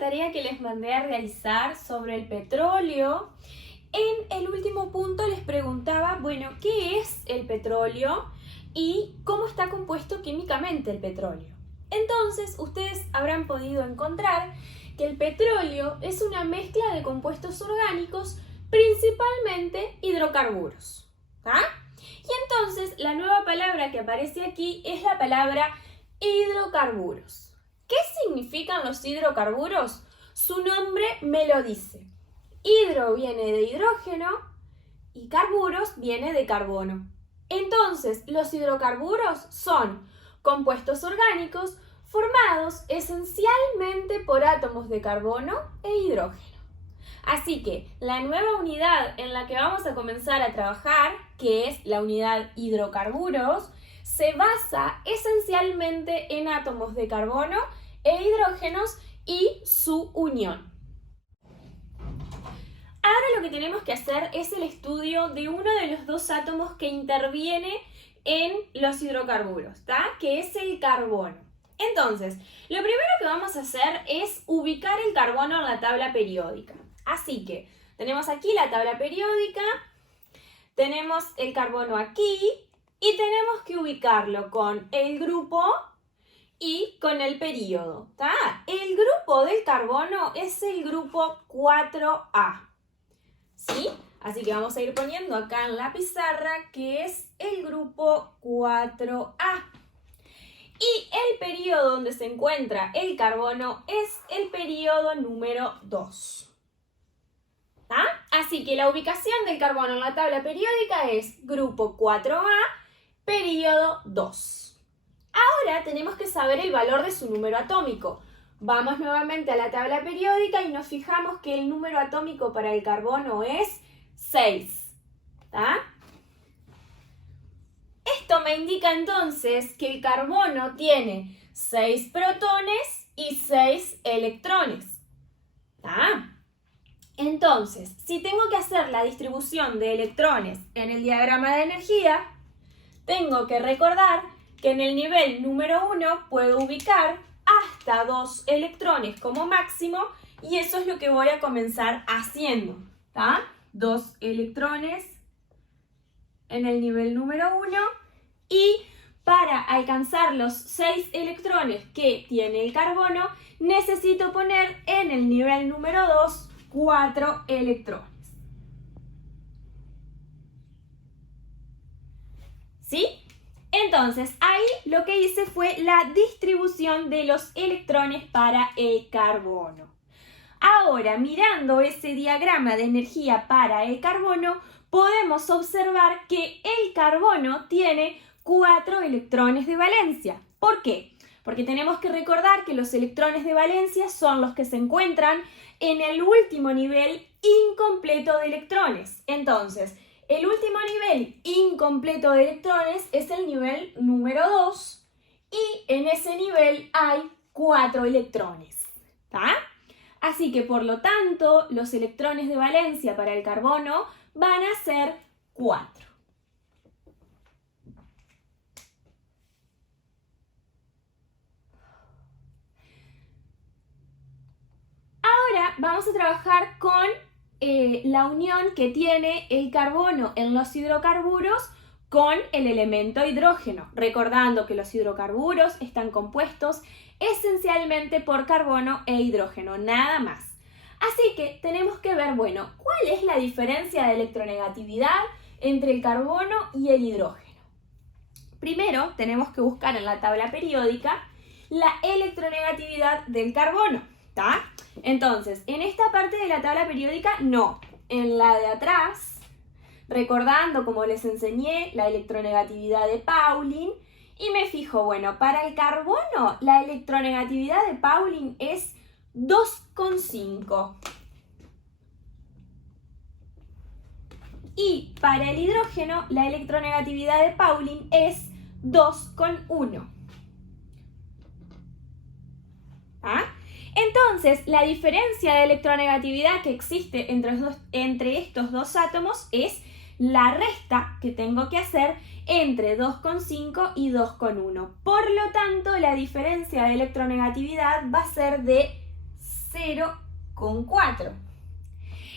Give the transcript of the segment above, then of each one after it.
tarea que les mandé a realizar sobre el petróleo. En el último punto les preguntaba, bueno, ¿qué es el petróleo y cómo está compuesto químicamente el petróleo? Entonces, ustedes habrán podido encontrar que el petróleo es una mezcla de compuestos orgánicos, principalmente hidrocarburos. ¿Ah? Y entonces, la nueva palabra que aparece aquí es la palabra hidrocarburos. ¿Qué significan los hidrocarburos? Su nombre me lo dice. Hidro viene de hidrógeno y carburos viene de carbono. Entonces, los hidrocarburos son compuestos orgánicos formados esencialmente por átomos de carbono e hidrógeno. Así que la nueva unidad en la que vamos a comenzar a trabajar, que es la unidad hidrocarburos, se basa esencialmente en átomos de carbono e hidrógenos y su unión. Ahora lo que tenemos que hacer es el estudio de uno de los dos átomos que interviene en los hidrocarburos, ¿tá? Que es el carbono. Entonces, lo primero que vamos a hacer es ubicar el carbono en la tabla periódica. Así que tenemos aquí la tabla periódica, tenemos el carbono aquí y tenemos que ubicarlo con el grupo y con el período. ¿Tá? El grupo del carbono es el grupo 4A. ¿Sí? Así que vamos a ir poniendo acá en la pizarra que es el grupo 4A. Y el período donde se encuentra el carbono es el período número 2. ¿Tá? Así que la ubicación del carbono en la tabla periódica es grupo 4A, período 2. Ahora tenemos que saber el valor de su número atómico. Vamos nuevamente a la tabla periódica y nos fijamos que el número atómico para el carbono es 6. ¿Tá? Esto me indica entonces que el carbono tiene 6 protones y 6 electrones. ¿Tá? Entonces, si tengo que hacer la distribución de electrones en el diagrama de energía, tengo que recordar que en el nivel número 1 puedo ubicar hasta 2 electrones como máximo y eso es lo que voy a comenzar haciendo. ¿Tá? 2 electrones en el nivel número 1 y para alcanzar los 6 electrones que tiene el carbono necesito poner en el nivel número 2 4 electrones. ¿Sí? Entonces, ahí lo que hice fue la distribución de los electrones para el carbono. Ahora, mirando ese diagrama de energía para el carbono, podemos observar que el carbono tiene 4 electrones de valencia. ¿Por qué? Porque tenemos que recordar que los electrones de valencia son los que se encuentran en el último nivel incompleto de electrones. Entonces, el último nivel incompleto de electrones es el nivel número 2 y en ese nivel hay 4 electrones. ¿Tá? Así que por lo tanto los electrones de valencia para el carbono van a ser 4. Ahora vamos a trabajar con la unión que tiene el carbono en los hidrocarburos con el elemento hidrógeno, recordando que los hidrocarburos están compuestos esencialmente por carbono e hidrógeno, nada más. Así que tenemos que ver, bueno, ¿cuál es la diferencia de electronegatividad entre el carbono y el hidrógeno? Primero tenemos que buscar en la tabla periódica la electronegatividad del carbono, ¿tá? Entonces, en esta parte de la tabla periódica no, en la de atrás, recordando como les enseñé la electronegatividad de Pauling, y me fijo, bueno, para el carbono la electronegatividad de Pauling es 2,5. Y para el hidrógeno la electronegatividad de Pauling es 2,1. ¿Ah? Entonces, la diferencia de electronegatividad que existe entre estos dos átomos es la resta que tengo que hacer entre 2,5 y 2,1. Por lo tanto, la diferencia de electronegatividad va a ser de 0,4.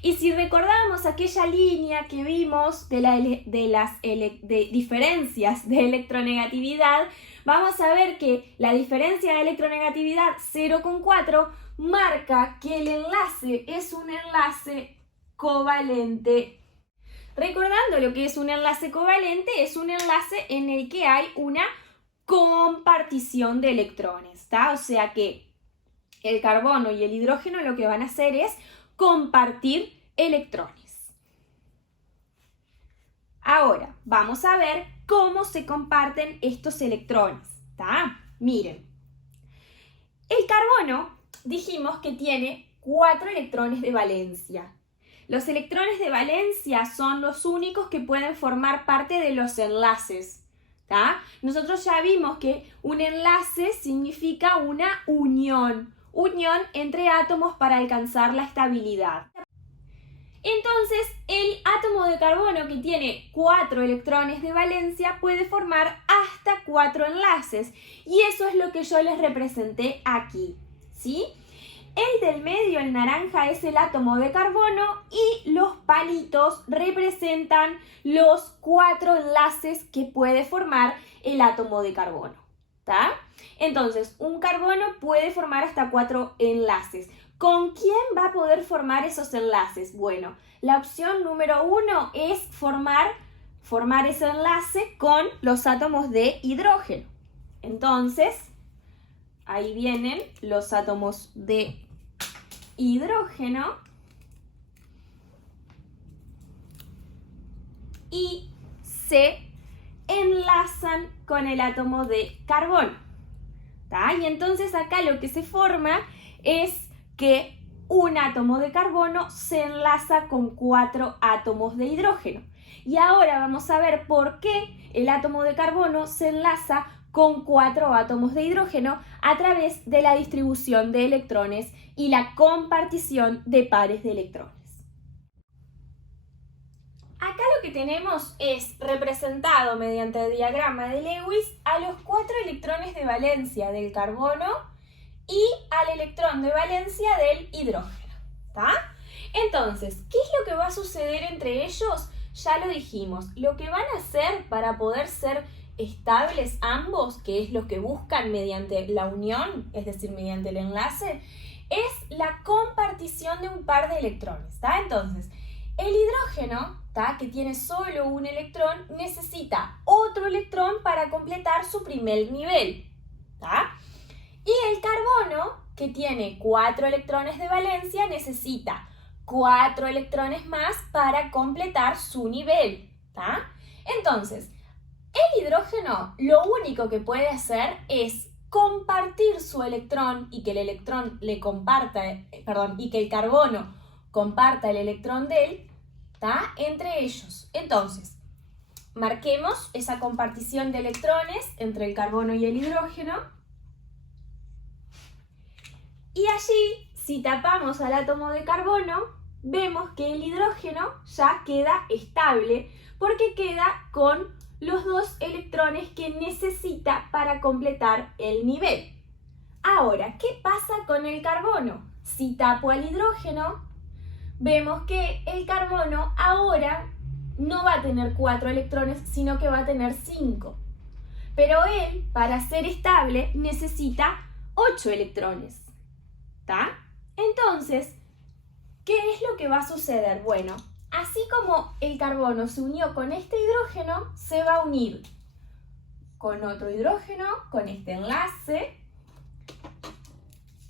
Y si recordamos aquella línea que vimos de las diferencias de electronegatividad, vamos a ver que la diferencia de electronegatividad 0,4 marca que el enlace es un enlace covalente. Recordando lo que es un enlace covalente, es un enlace en el que hay una compartición de electrones, ¿está? O sea que el carbono y el hidrógeno lo que van a hacer es compartir electrones. Ahora, vamos a ver cómo se comparten estos electrones, ¿está? Miren, el carbono dijimos que tiene 4 electrones de valencia. Los electrones de valencia son los únicos que pueden formar parte de los enlaces, ¿tá? Nosotros ya vimos que un enlace significa una unión entre átomos para alcanzar la estabilidad. Entonces, el átomo de carbono que tiene 4 electrones de valencia puede formar hasta 4 enlaces, y eso es lo que yo les representé aquí, ¿sí? El del medio, el naranja, es el átomo de carbono y los palitos representan los 4 enlaces que puede formar el átomo de carbono, ¿tá? Entonces, un carbono puede formar hasta 4 enlaces. ¿Con quién va a poder formar esos enlaces? Bueno, la opción número 1 es formar ese enlace con los átomos de hidrógeno. Entonces, ahí vienen los átomos de hidrógeno y se enlazan con el átomo de carbono, ¿tá? Y entonces acá lo que se forma es que un átomo de carbono se enlaza con 4 átomos de hidrógeno. Y ahora vamos a ver por qué el átomo de carbono se enlaza con 4 átomos de hidrógeno a través de la distribución de electrones y la compartición de pares de electrones. Acá lo que tenemos es representado mediante el diagrama de Lewis a los 4 electrones de valencia del carbono y al electrón de valencia del hidrógeno, ¿tá? Entonces, ¿qué es lo que va a suceder entre ellos? Ya lo dijimos, lo que van a hacer para poder ser estables ambos, que es lo que buscan mediante la unión, es decir, mediante el enlace, es la compartición de un par de electrones, ¿tá? Entonces, el hidrógeno, ¿tá?, que tiene solo un electrón, necesita otro electrón para completar su primer nivel, ¿tá? Y el carbono, que tiene 4 electrones de valencia, necesita 4 electrones más para completar su nivel, ¿tá? Entonces, el hidrógeno lo único que puede hacer es compartir su electrón y que el electrón le comparta, y que el carbono comparta el electrón de él, ¿tá?, entre ellos. Entonces, marquemos esa compartición de electrones entre el carbono y el hidrógeno. Y allí, si tapamos al átomo de carbono, vemos que el hidrógeno ya queda estable porque queda con los 2 electrones que necesita para completar el nivel. Ahora, ¿qué pasa con el carbono? Si tapo al hidrógeno, vemos que el carbono ahora no va a tener 4 electrones, sino que va a tener 5. Pero él, para ser estable, necesita 8 electrones, ¿tá? Entonces, ¿qué es lo que va a suceder? Bueno, así como el carbono se unió con este hidrógeno, se va a unir con otro hidrógeno, con este enlace,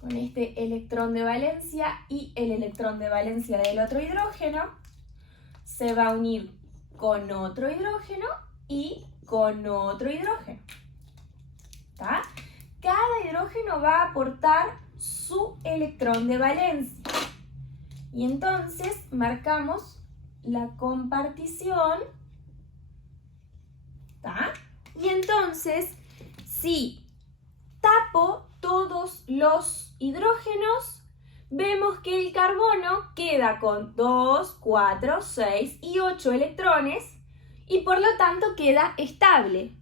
con este electrón de valencia y el electrón de valencia del otro hidrógeno, se va a unir con otro hidrógeno y con otro hidrógeno, ¿tá? Cada hidrógeno va a aportar su electrón de valencia. Y entonces marcamos la compartición, ¿tá? Y entonces, si tapo todos los hidrógenos, vemos que el carbono queda con 2, 4, 6 y 8 electrones y por lo tanto queda estable.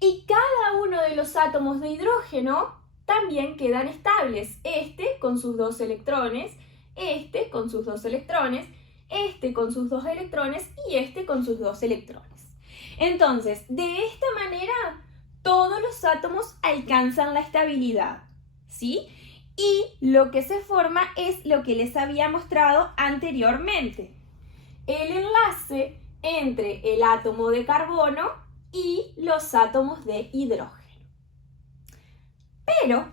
Y cada uno de los átomos de hidrógeno también quedan estables. Este con sus 2 electrones, este con sus 2 electrones, este con sus 2 electrones y este con sus 2 electrones. Entonces, de esta manera, todos los átomos alcanzan la estabilidad, ¿sí? Y lo que se forma es lo que les había mostrado anteriormente. El enlace entre el átomo de carbono y los átomos de hidrógeno. Pero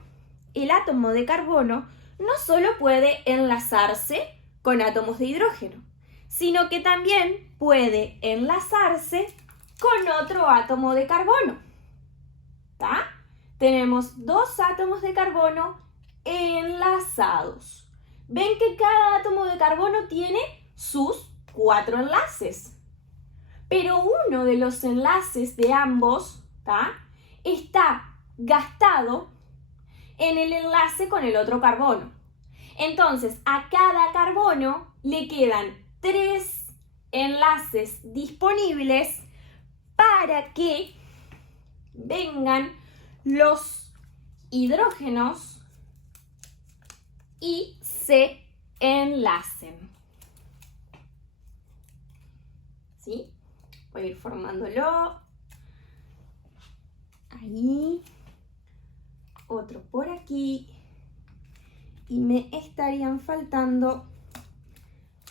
el átomo de carbono no solo puede enlazarse con átomos de hidrógeno, sino que también puede enlazarse con otro átomo de carbono. ¿Tá? Tenemos 2 átomos de carbono enlazados. Ven que cada átomo de carbono tiene sus 4 enlaces. Pero uno de los enlaces de ambos, ¿tá?, está gastado en el enlace con el otro carbono. Entonces, a cada carbono le quedan 3 enlaces disponibles para que vengan los hidrógenos y se enlacen. ¿Sí? Voy a ir formándolo. Ahí. Otro por aquí. Y me estarían faltando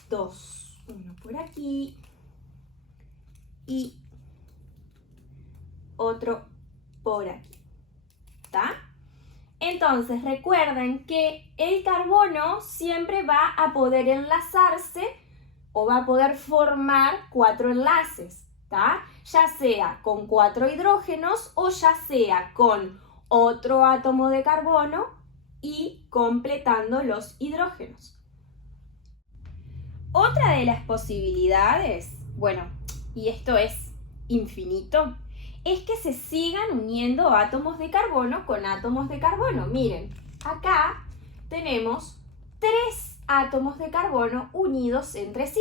2. Uno por aquí. Y otro por aquí. ¿Está? Entonces recuerden que el carbono siempre va a poder enlazarse o va a poder formar 4 enlaces, ¿tá? Ya sea con 4 hidrógenos o ya sea con otro átomo de carbono y completando los hidrógenos. Otra de las posibilidades, bueno, y esto es infinito, es que se sigan uniendo átomos de carbono con átomos de carbono. Miren, acá tenemos 3 átomos de carbono unidos entre sí.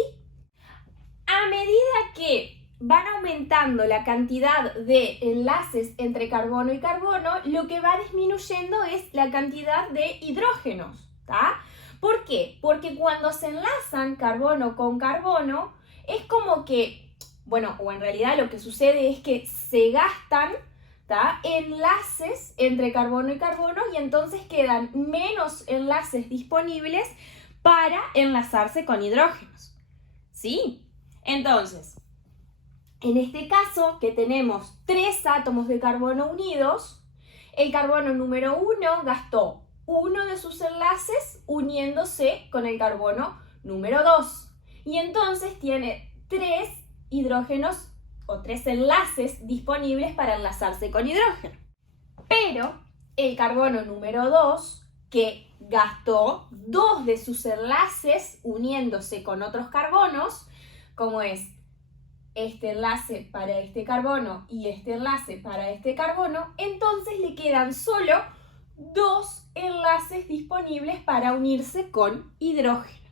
A medida que van aumentando la cantidad de enlaces entre carbono y carbono, lo que va disminuyendo es la cantidad de hidrógenos, ¿tá? ¿Por qué? Porque cuando se enlazan carbono con carbono, es como que, bueno, o en realidad lo que sucede es que se gastan, ¿tá?, enlaces entre carbono y carbono y entonces quedan menos enlaces disponibles para enlazarse con hidrógenos, ¿sí? Entonces, en este caso que tenemos 3 átomos de carbono unidos, el carbono número 1 gastó uno de sus enlaces uniéndose con el carbono número 2 y entonces tiene 3 hidrógenos o 3 enlaces disponibles para enlazarse con hidrógeno. Pero el carbono número 2, que gastó 2 de sus enlaces uniéndose con otros carbonos, como es este enlace para este carbono y este enlace para este carbono, entonces le quedan solo 2 enlaces disponibles para unirse con hidrógeno.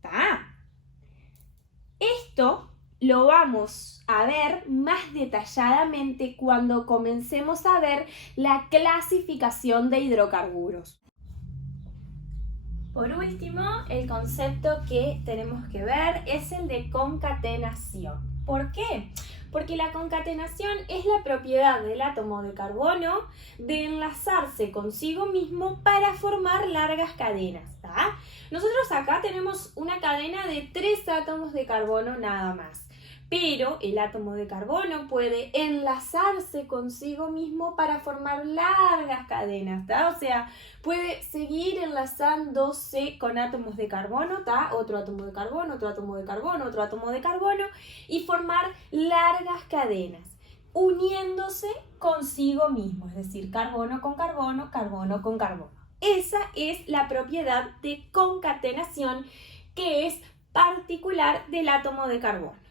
¿Tá? Esto lo vamos a ver más detalladamente cuando comencemos a ver la clasificación de hidrocarburos. Por último, el concepto que tenemos que ver es el de concatenación. ¿Por qué? Porque la concatenación es la propiedad del átomo de carbono de enlazarse consigo mismo para formar largas cadenas, ¿tá? Nosotros acá tenemos una cadena de 3 átomos de carbono nada más. Pero el átomo de carbono puede enlazarse consigo mismo para formar largas cadenas, ¿tá? O sea, puede seguir enlazándose con átomos de carbono, ¿tá? Otro átomo de carbono, otro átomo de carbono, otro átomo de carbono y formar largas cadenas, uniéndose consigo mismo, es decir, carbono con carbono, carbono con carbono. Esa es la propiedad de concatenación que es particular del átomo de carbono.